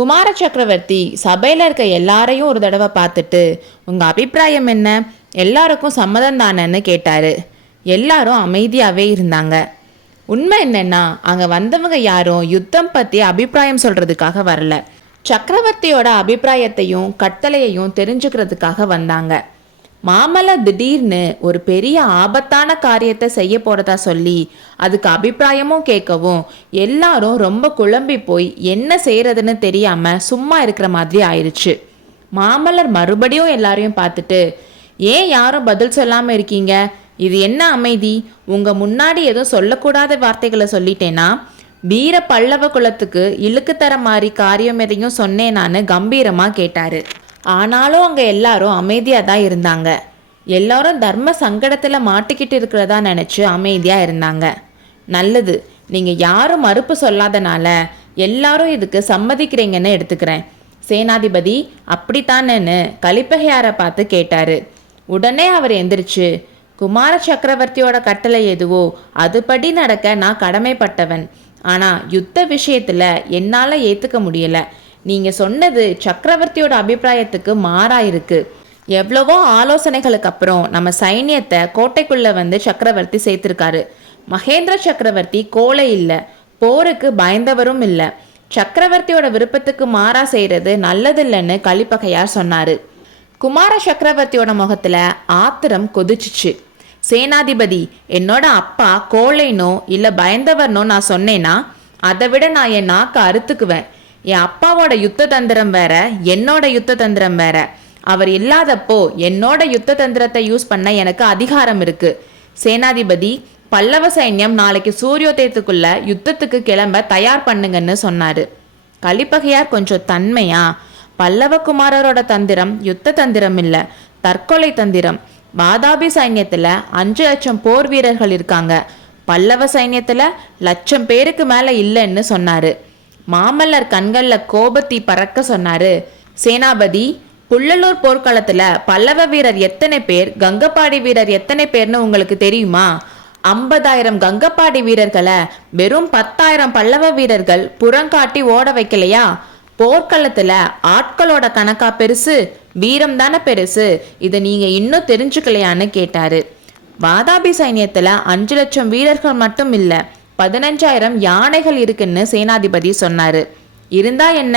குமார சக்கரவர்த்தி சபையில் இருக்க எல்லாரையும் ஒரு தடவை பார்த்துட்டு, உங்கள் அபிப்பிராயம் என்ன, எல்லாருக்கும் சம்மதம் தானேன்னு கேட்டார். எல்லாரும் அமைதியாகவே இருந்தாங்க. உண்மை என்னன்னா, அங்கே வந்தவங்க யாரும் யுத்தம் பற்றி அபிப்பிராயம் சொல்கிறதுக்காக வரல. சக்கரவர்த்தியோட அபிப்பிராயத்தையும் கட்டளையையும் தெரிஞ்சுக்கிறதுக்காக வந்தாங்க. மாமல்லர் திடீர்னு ஒரு பெரிய ஆபத்தான காரியத்தை செய்ய போறதா சொல்லி அதுக்கு அபிப்பிராயமும் கேட்கவும் எல்லாரும் ரொம்ப குழம்பி போய் என்ன செய்யறதுன்னு தெரியாம சும்மா இருக்கிற மாதிரி ஆயிடுச்சு. மாமல்லர் மறுபடியும் எல்லாரையும் பார்த்துட்டு, ஏன் யாரும் பதில் சொல்லாம இருக்கீங்க, இது என்ன அமைதி, உங்க முன்னாடி எதுவும் சொல்லக்கூடாத வார்த்தைகளை சொல்லிட்டேனா, வீர பல்லவ குலத்துக்கு இழுக்கு தர மாதிரி காரியம் எதையும் சொன்னேனான்னு கம்பீரமா கேட்டாரு. ஆனாலும் அங்கே எல்லாரும் அமைதியாக தான் இருந்தாங்க. எல்லாரும் தர்ம சங்கடத்தில் மாட்டிக்கிட்டு இருக்கிறதா நினச்சி அமைதியாக இருந்தாங்க. நல்லது, நீங்கள் யாரும் மறுப்பு சொல்லாதனால எல்லாரும் இதுக்கு சம்மதிக்கிறீங்கன்னு எடுத்துக்கிறேன். சேனாதிபதி அப்படித்தானேன்னு கலிப்பகையாரை பார்த்து கேட்டார். உடனே அவர் எந்திரிச்சு, குமார சக்கரவர்த்தியோட கட்டளை எதுவோ அதுபடி நடக்க நான் கடமைப்பட்டவன். ஆனால் யுத்த விஷயத்தில் என்னால் ஏற்றுக்க முடியலை. நீங்கள் சொன்னது சக்கரவர்த்தியோட அபிப்பிராயத்துக்கு மாறாக இருக்குது. எவ்வளவோ ஆலோசனைகளுக்கு அப்புறம் நம்ம சைன்யத்தை கோட்டைக்குள்ளே வந்து சக்கரவர்த்தி சேர்த்துருக்காரு. மகேந்திர சக்கரவர்த்தி கோழை இல்லை, போருக்கு பயந்தவரும் இல்லை. சக்கரவர்த்தியோட விருப்பத்துக்கு மாறா செய்கிறது நல்லதில்லைன்னு கலிப்பகையார் சொன்னார். குமார சக்கரவர்த்தியோட முகத்தில் ஆத்திரம் கொதிச்சிச்சு. சேனாதிபதி, என்னோட அப்பா கோழைனோ இல்லை பயந்தவர்னோ நான் சொன்னேன்னா அதை விட நான் என் நாக்கை அறுத்துக்குவேன். என் அப்பாவோட யுத்த தந்திரம் வேற, என்னோட யுத்த தந்திரம் வேற. அவர் இல்லாதப்போ என்னோட யுத்த தந்திரத்தை யூஸ் பண்ண எனக்கு அதிகாரம் இருக்கு. சேனாதிபதி, பல்லவ சைன்யம் நாளைக்கு சூரியோதயத்துக்குள்ள யுத்தத்துக்கு கிளம்ப தயார் பண்ணுங்கன்னு சொன்னாரு. கலிப்பகையார் கொஞ்சம் தன்மையா, பல்லவகுமாரரோட தந்திரம் யுத்த தந்திரம் இல்லை, தற்கொலை தந்திரம். வாதாபி சைன்யத்துல 5 லட்சம் போர் வீரர்கள் இருக்காங்க, பல்லவ சைன்யத்துல 1,00,000 பேருக்கு மேல இல்லைன்னு சொன்னாரு. மாமல்லர் கண்களில் கோபத்தி பறக்க சொன்னாரு. சேனாபதி, புள்ளலூர் போர்க்களத்துல பல்லவ வீரர் எத்தனை பேர், கங்கப்பாடி வீரர் எத்தனை பேர்னு உங்களுக்கு தெரியுமா? 50,000 கங்கப்பாடி வீரர்களை வெறும் 10,000 பல்லவ வீரர்கள் புறங்காட்டி ஓட வைக்கலையா? போர்க்களத்துல ஆட்களோட கணக்கா பெருசு, வீரம் தானே பெருசு. இதை நீங்க இன்னும் தெரிஞ்சுக்கலையான்னு கேட்டாரு. வாதாபி சைன்யத்துல 5 லட்சம் வீரர்கள் மட்டும் இல்ல, 15,000 யானைகள் இருக்குன்னு சேனாதிபதி சொன்னாரு. இருந்தா என்ன,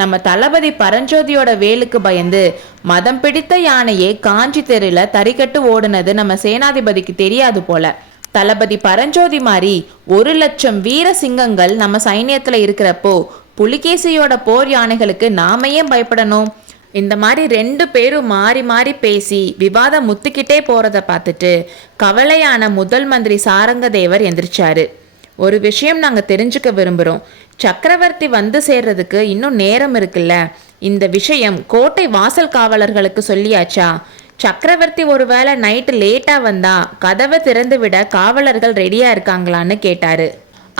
நம்ம தளபதி பரஞ்சோதியோட வேலுக்கு பயந்து மதம் பிடித்த யானையே காஞ்சி தெருல தறிக்கட்டு ஓடுனது நம்ம சேனாதிபதிக்கு தெரியாது போல. தளபதி பரஞ்சோதி மாதிரி 1 லட்சம் வீர சிங்கங்கள் நம்ம சைன்யத்துல இருக்கிறப்போ புலிகேசியோட போர் யானைகளுக்கு நாம ஏன் பயப்படணும்? இந்த மாதிரி 2 பேரும் மாறி மாறி பேசி விவாதம் முத்திக்கிட்டே போறத பார்த்துட்டு கவலையான முதல் மந்திரி சாரங்கதேவர் எந்திரிச்சாரு. ஒரு விஷயம் நாங்கள் தெரிஞ்சுக்க விரும்புகிறோம். சக்கரவர்த்தி வந்து சேர்றதுக்கு இன்னும் நேரம் இருக்குல்ல, இந்த விஷயம் கோட்டை வாசல் காவலர்களுக்கு சொல்லியாச்சா? சக்கரவர்த்தி ஒருவேளை நைட்டு லேட்டாக வந்தா கதவை திறந்து விட காவலர்கள் ரெடியாக இருக்காங்களான்னு கேட்டாரு.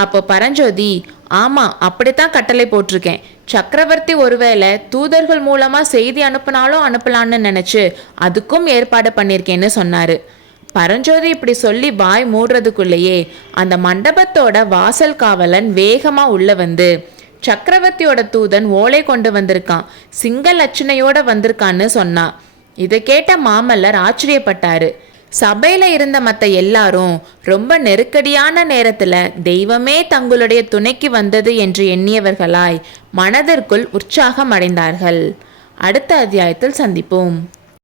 அப்போ பரஞ்சோதி, ஆமாம், அப்படித்தான் கட்டளை போட்டிருக்கேன். சக்கரவர்த்தி ஒருவேளை தூதர்கள் மூலமாக செய்தி அனுப்பினாலும் அனுப்பலான்னு நினச்சி அதுக்கும் ஏற்பாடு பண்ணியிருக்கேன்னு சொன்னார். பரஞ்சோதி இப்படி சொல்லி வாய் மூடுறதுக்குள்ளேயே அந்த மண்டபத்தோட வாசல் காவலன் வேகமாக உள்ளே வந்து, சக்கரவர்த்தியோட தூதன் ஓலை கொண்டு வந்திருக்கான், சிங்க லட்சணையோட வந்திருக்கான்னு சொன்னான். இதை கேட்ட மாமல்லர் ஆச்சரியப்பட்டாரு. சபையில் இருந்த மற்ற எல்லாரும் ரொம்ப நெருக்கடியான நேரத்தில் தெய்வமே தங்களுடைய துணைக்கு வந்தது என்று எண்ணியவர்களாய் மனதிற்குள் உற்சாகம் அடைந்தார்கள். அடுத்த அத்தியாயத்தில் சந்திப்போம்.